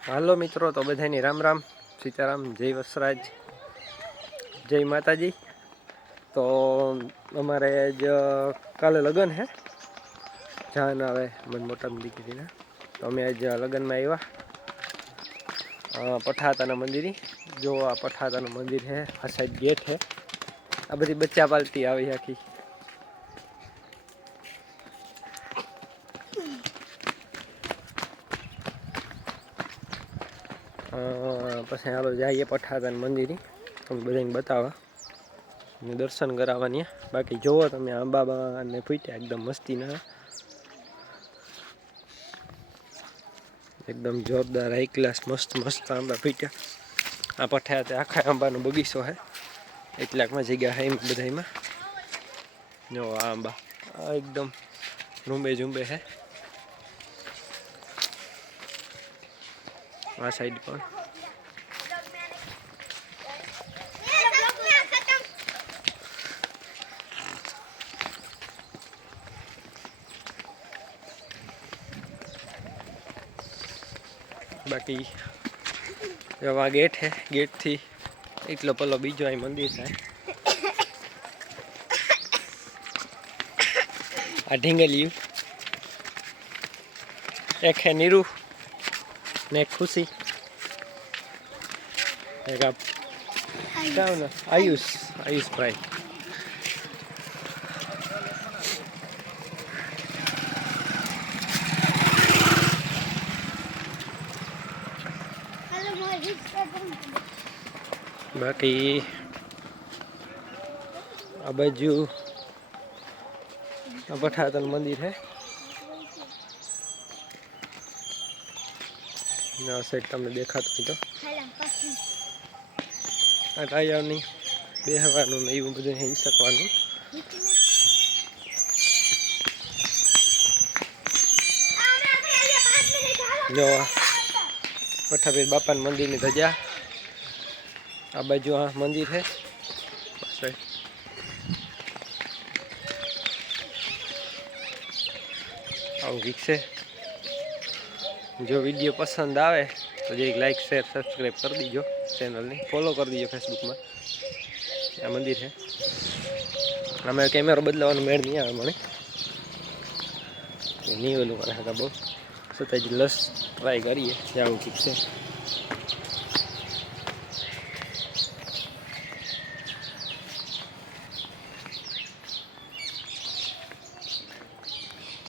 હાલો મિત્રો, તો બધાની રામ રામ, સીતારામ, જય વસરાજ, જય માતાજી। તો અમારે જ કાલે લગ્ન હે જાન આવે મને મોટા દીકરીના, તો અમે આજ લગ્નમાં આવ્યા પઠાતાના મંદિરે। જો આ પઠાતાનું મંદિર હે, આ સાઈડ ગેટ હે, આ બધી બચ્ચા પાલટી આવી આખી। પછી હાલો જઈએ પઠાતાના મંદિરે, તમને બધાને બતાવવા ને દર્શન કરાવવાની। બાકી જોવો તમે આંબા ને ફૂટ્યા એકદમ મસ્તીના, એકદમ જોરદાર હાઈ ક્લાસ મસ્ત મસ્ત આંબા ફૂટ્યા। આ પઠાતે આખા આંબાનો બગીચો હે, એટલાકમાં જગ્યા હે બધામાં। જો આંબા આ એકદમ રૂંબે ઝુંબે હે, આ સાઈડ પણ बाकी जब आ गेट है, गेट थी એટલો પલો બીજો અહીં મંદિર છે। આ ઢીંગલિયું એક હે નીરુ ને એક ખુશી, એક આપ આયુષ ભાઈ। बाकी आ बाजू पठातन मंदिर है, साइड तमने देखा तो आ टायर नहीं बेहवानुं ने एवुं बधुं हई शकवानुं। जो पठापीर बापा मंदिर की धजा, आ बाजू आ मंदिर है, आवीक से। जो वीडियो पसंद आवे तो एक लाइक शेयर सब्सक्राइब कर दीजिए, चैनल ने फॉलो कर दीजिए फेसबुक में। आ मंदिर है, हमें कैमरा बदलवा मेड़ नहीं आवे मने नहीं ओलू करे बहुत सताई लस ट्राई करिए जाऊँ ठीक से।